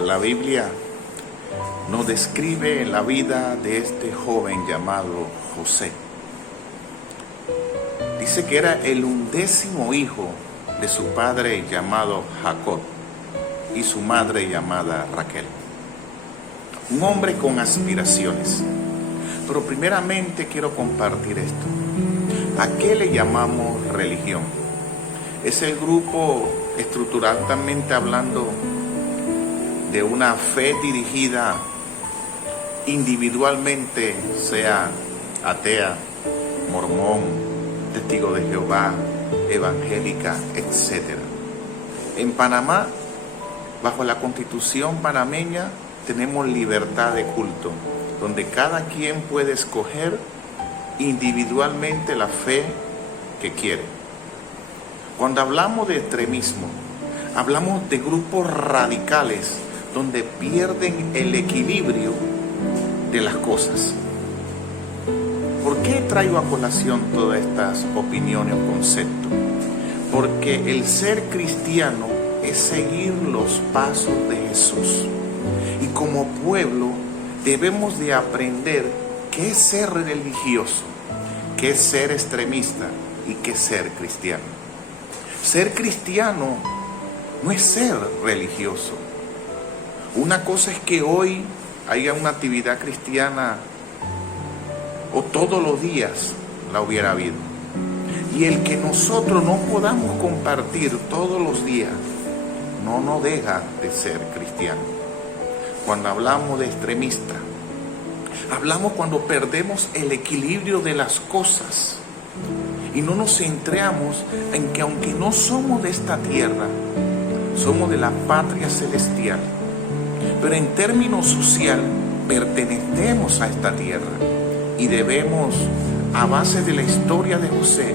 La Biblia nos describe la vida de este joven llamado José. Dice que era el 11º hijo de su padre llamado Jacob y su madre llamada Raquel. Un hombre con aspiraciones. Pero primeramente quiero compartir esto. ¿A qué le llamamos religión? Es el grupo, estructuralmente hablando, de una fe dirigida individualmente, sea atea, mormón, testigo de Jehová, evangélica, etc. En Panamá, bajo la Constitución panameña, tenemos libertad de culto, donde cada quien puede escoger individualmente la fe que quiere. Cuando hablamos de extremismo, hablamos de grupos radicales donde pierden el equilibrio de las cosas. ¿Por qué traigo a colación todas estas opiniones o conceptos? Porque el ser cristiano es seguir los pasos de Jesús. Y como pueblo debemos de aprender qué es ser religioso, qué es ser extremista y qué es ser cristiano. Ser cristiano no es ser religioso. Una cosa es que hoy haya una actividad cristiana o todos los días la hubiera habido. Y el que nosotros no podamos compartir todos los días no nos deja de ser cristiano. Cuando hablamos de extremista, hablamos cuando perdemos el equilibrio de las cosas y no nos centramos en que aunque no somos de esta tierra, somos de la patria celestial, pero en términos social pertenecemos a esta tierra y debemos, a base de la historia de José,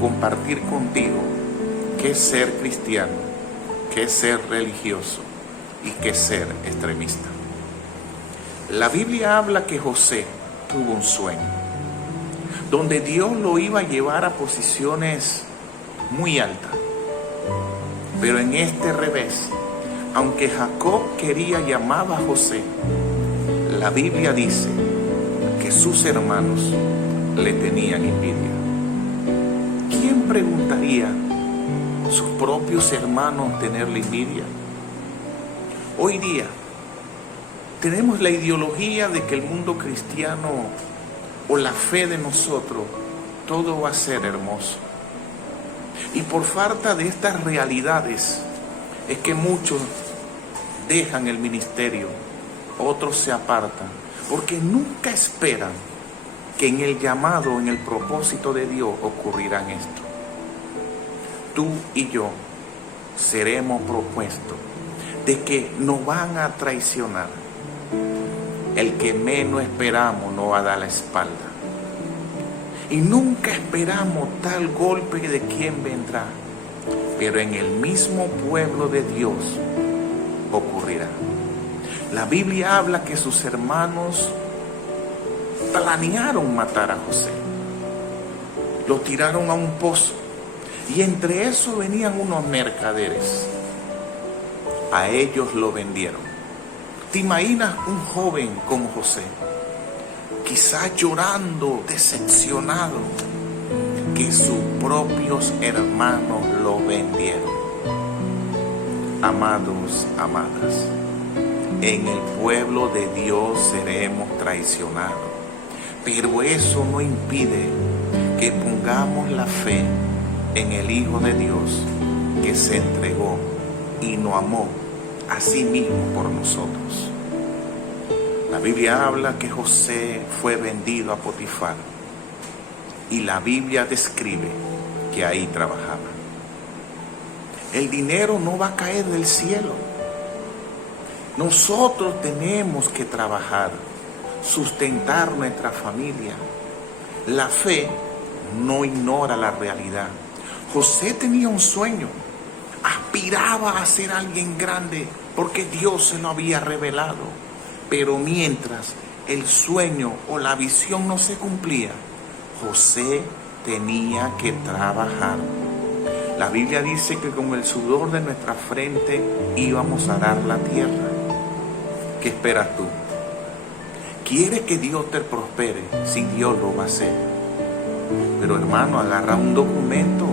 compartir contigo qué es ser cristiano, qué es ser religioso y qué es ser extremista. La Biblia habla que José tuvo un sueño, donde Dios lo iba a llevar a posiciones muy altas. Pero en este revés, aunque Jacob quería llamar a José, la Biblia dice que sus hermanos le tenían envidia. ¿Quién preguntaría a sus propios hermanos tenerle envidia? Hoy día tenemos la ideología de que el mundo cristiano o la fe de nosotros, todo va a ser hermoso. Y por falta de estas realidades es que muchos dejan el ministerio, otros se apartan, porque nunca esperan que en el llamado, en el propósito de Dios ocurrirán esto. Tú y yo seremos propuestos de que nos van a traicionar. El que menos esperamos nos va a dar la espalda. Y nunca esperamos tal golpe de quién vendrá. Pero en el mismo pueblo de Dios ocurrirá. La Biblia habla que sus hermanos planearon matar a José. Lo tiraron a un pozo. Y entre eso venían unos mercaderes. A ellos lo vendieron. ¿Te imaginas un joven como José? Quizás llorando, decepcionado, que sus propios hermanos lo vendieron. Amados, amadas, en el pueblo de Dios seremos traicionados, pero eso no impide que pongamos la fe en el Hijo de Dios que se entregó y nos amó a sí mismo por nosotros. La Biblia habla que José fue vendido a Potifar y la Biblia describe que ahí trabajaba. El dinero no va a caer del cielo. Nosotros tenemos que trabajar, sustentar nuestra familia. La fe no ignora la realidad. José tenía un sueño, aspiraba a ser alguien grande porque Dios se lo había revelado. Pero mientras el sueño o la visión no se cumplía, José tenía que trabajar. La Biblia dice que con el sudor de nuestra frente íbamos a dar la tierra. ¿Qué esperas tú? ¿Quieres que Dios te prospere? Sí, Dios lo va a hacer. Pero hermano, agarra un documento,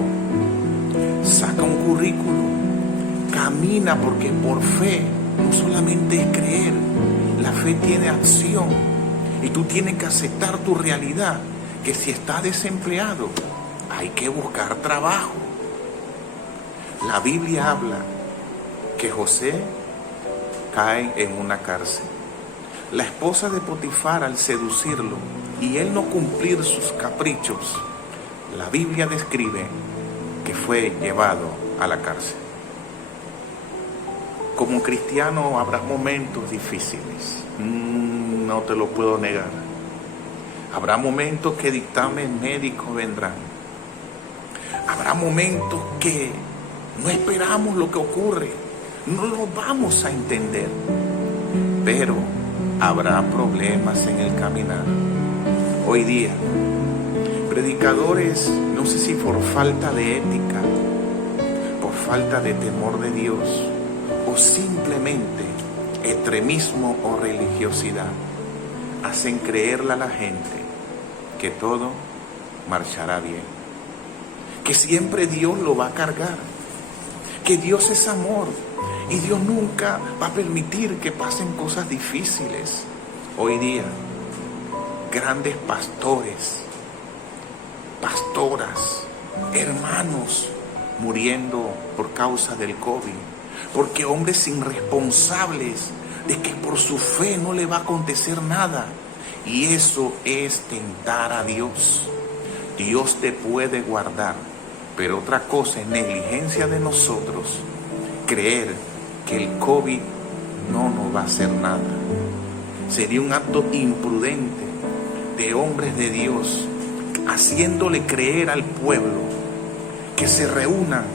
saca un currículum, camina, porque por fe no solamente es creer, la fe tiene acción. Y tú tienes que aceptar tu realidad, que si estás desempleado, hay que buscar trabajo. La Biblia habla que José cae en una cárcel. La esposa de Potifar, al seducirlo y él no cumplir sus caprichos, la Biblia describe que fue llevado a la cárcel. Como cristiano habrá momentos difíciles, no te lo puedo negar. Habrá momentos que dictamen médico vendrán. Habrá momentos que no esperamos lo que ocurre, no lo vamos a entender, pero habrá problemas en el caminar. Hoy día, predicadores, no sé si por falta de ética, por falta de temor de Dios, o simplemente extremismo o religiosidad, hacen creerle a la gente que todo marchará bien, que siempre Dios lo va a cargar, que Dios es amor y Dios nunca va a permitir que pasen cosas difíciles. Hoy día, grandes pastores, pastoras, hermanos muriendo por causa del COVID, porque hombres irresponsables de que por su fe no le va a acontecer nada. Y eso es tentar a Dios. Dios te puede guardar, pero otra cosa es negligencia de nosotros, creer que el COVID no nos va a hacer nada. Sería un acto imprudente de hombres de Dios, haciéndole creer al pueblo que se reúnan,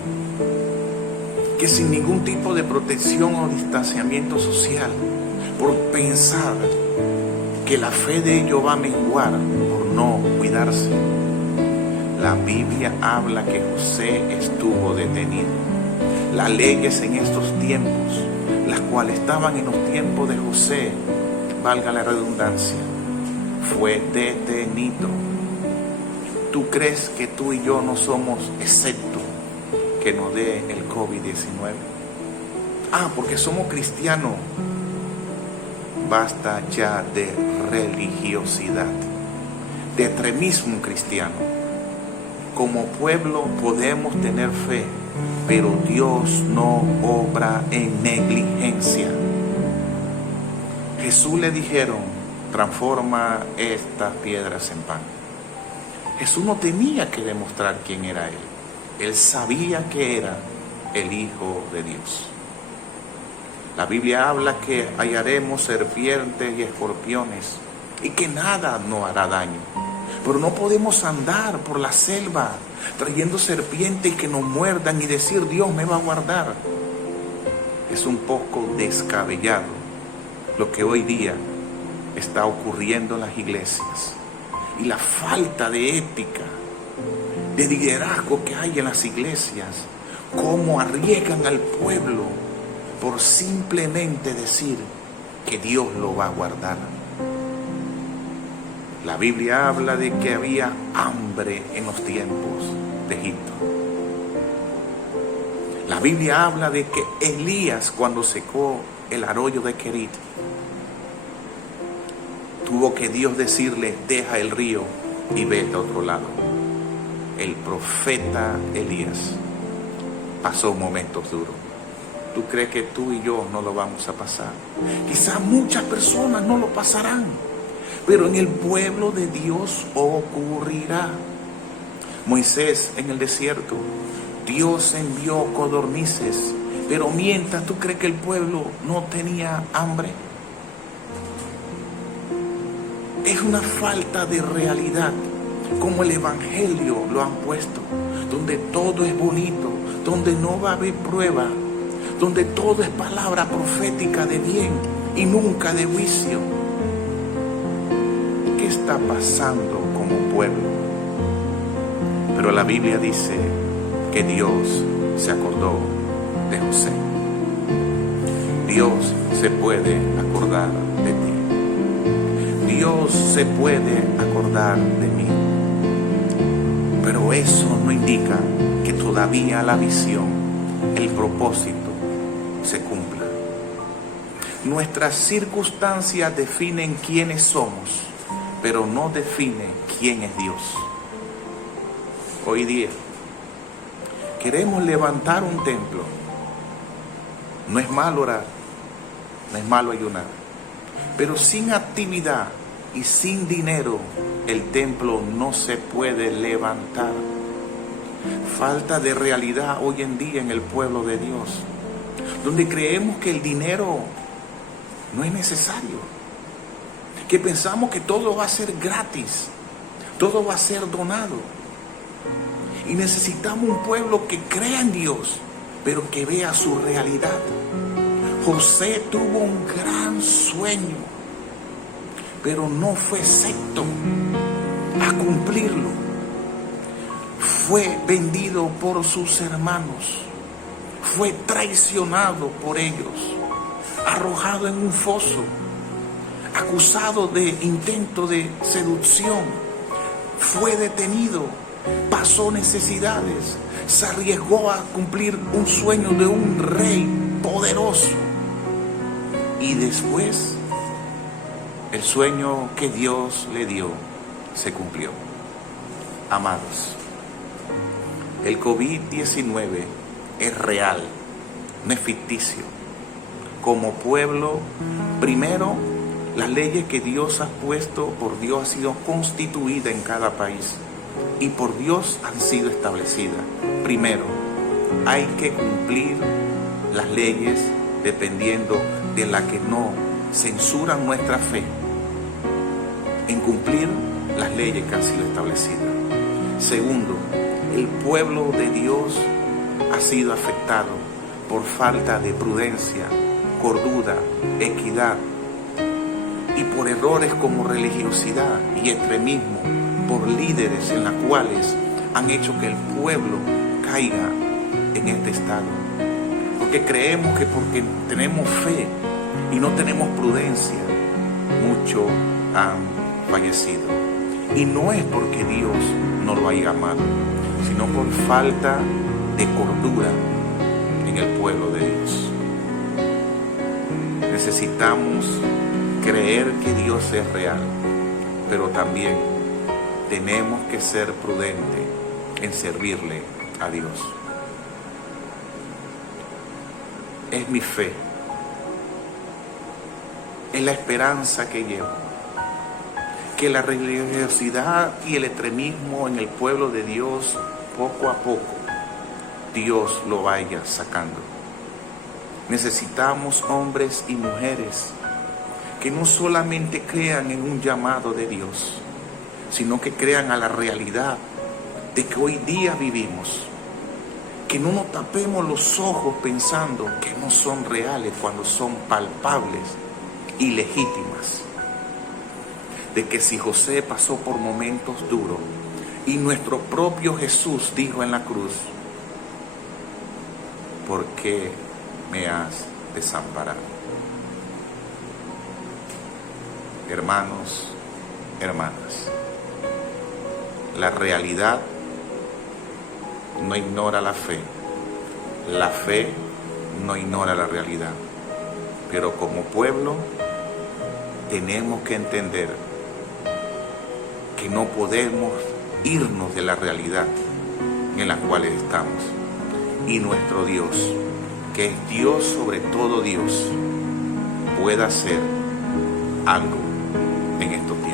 que sin ningún tipo de protección o distanciamiento social, por pensar que la fe de ellos va a menguar por no cuidarse. La Biblia habla que José estuvo detenido. Las leyes en estos tiempos, las cuales estaban en los tiempos de José, valga la redundancia, fue detenido. ¿Tú crees que tú y yo no somos excepto que nos dé el COVID-19? Porque somos cristianos. Basta ya de religiosidad, de extremismo cristiano. Como pueblo podemos tener fe, pero Dios no obra en negligencia. Jesús le dijeron, transforma estas piedras en pan. Jesús no tenía que demostrar quién era Él. Él sabía que era el Hijo de Dios. La Biblia habla que hallaremos serpientes y escorpiones y que nada nos hará daño. Pero no podemos andar por la selva trayendo serpientes que nos muerdan y decir Dios me va a guardar. Es un poco descabellado lo que hoy día está ocurriendo en las iglesias y la falta de ética, de liderazgo que hay en las iglesias, cómo arriesgan al pueblo por simplemente decir que Dios lo va a guardar. La Biblia habla de que había hambre en los tiempos de Egipto. La Biblia habla de que Elías, cuando secó el arroyo de Querit, tuvo que Dios decirle, deja el río y vete a otro lado. El profeta Elías pasó momentos duros. ¿Tú crees que tú y yo no lo vamos a pasar? Quizás muchas personas no lo pasarán, pero en el pueblo de Dios ocurrirá. Moisés en el desierto, Dios envió codornices, pero mientras, ¿tú crees que el pueblo no tenía hambre? Es una falta de realidad, como el evangelio lo han puesto, donde todo es bonito, donde no va a haber prueba, donde todo es palabra profética de bien y nunca de juicio. ¿Qué está pasando como pueblo? Pero la Biblia dice que Dios se acordó de José. Dios se puede acordar de ti. Dios se puede acordar de mí. Pero eso no indica que todavía la visión, el propósito, se cumpla. Nuestras circunstancias definen quiénes somos, pero no definen quién es Dios. Hoy día queremos levantar un templo. No es malo orar, no es malo ayunar, pero sin actividad y sin dinero el templo no se puede levantar. Falta de realidad hoy en día en el pueblo de Dios, donde creemos que el dinero no es necesario, que pensamos que todo va a ser gratis, todo va a ser donado. Y necesitamos un pueblo que crea en Dios, pero que vea su realidad. José tuvo un gran sueño, pero no fue secto a cumplirlo. Fue vendido por sus hermanos, fue traicionado por ellos, arrojado en un foso, acusado de intento de seducción, fue detenido, pasó necesidades, se arriesgó a cumplir un sueño de un rey poderoso. Y después, el sueño que Dios le dio se cumplió. Amados, el COVID-19 es real, no es ficticio. Como pueblo, primero, las leyes que Dios ha puesto por Dios han sido constituidas en cada país y por Dios han sido establecidas. Primero, hay que cumplir las leyes dependiendo de la que no censuran nuestra fe, en cumplir las leyes que han sido establecidas. Segundo, el pueblo de Dios ha sido afectado por falta de prudencia, cordura, equidad y por errores como religiosidad y extremismo, por líderes en las cuales han hecho que el pueblo caiga en este estado. Porque creemos que porque tenemos fe y no tenemos prudencia, muchos han fallecido. Y no es porque Dios no lo haya amado, sino por falta de cordura en el pueblo de Dios. Necesitamos creer que Dios es real, pero también tenemos que ser prudentes en servirle a Dios. Es mi fe, es la esperanza que llevo, que la religiosidad y el extremismo en el pueblo de Dios, poco a poco, Dios lo vaya sacando. Necesitamos hombres y mujeres que no solamente crean en un llamado de Dios, sino que crean a la realidad de que hoy día vivimos. Que no nos tapemos los ojos pensando que no son reales cuando son palpables y legítimas. De que si José pasó por momentos duros y nuestro propio Jesús dijo en la cruz: ¿por qué me has desamparado? Hermanos, hermanas, la realidad no ignora la fe no ignora la realidad, pero como pueblo tenemos que entender que no podemos irnos de la realidad en la cual estamos, y nuestro Dios, que es Dios sobre todo Dios, pueda hacer algo en estos tiempos.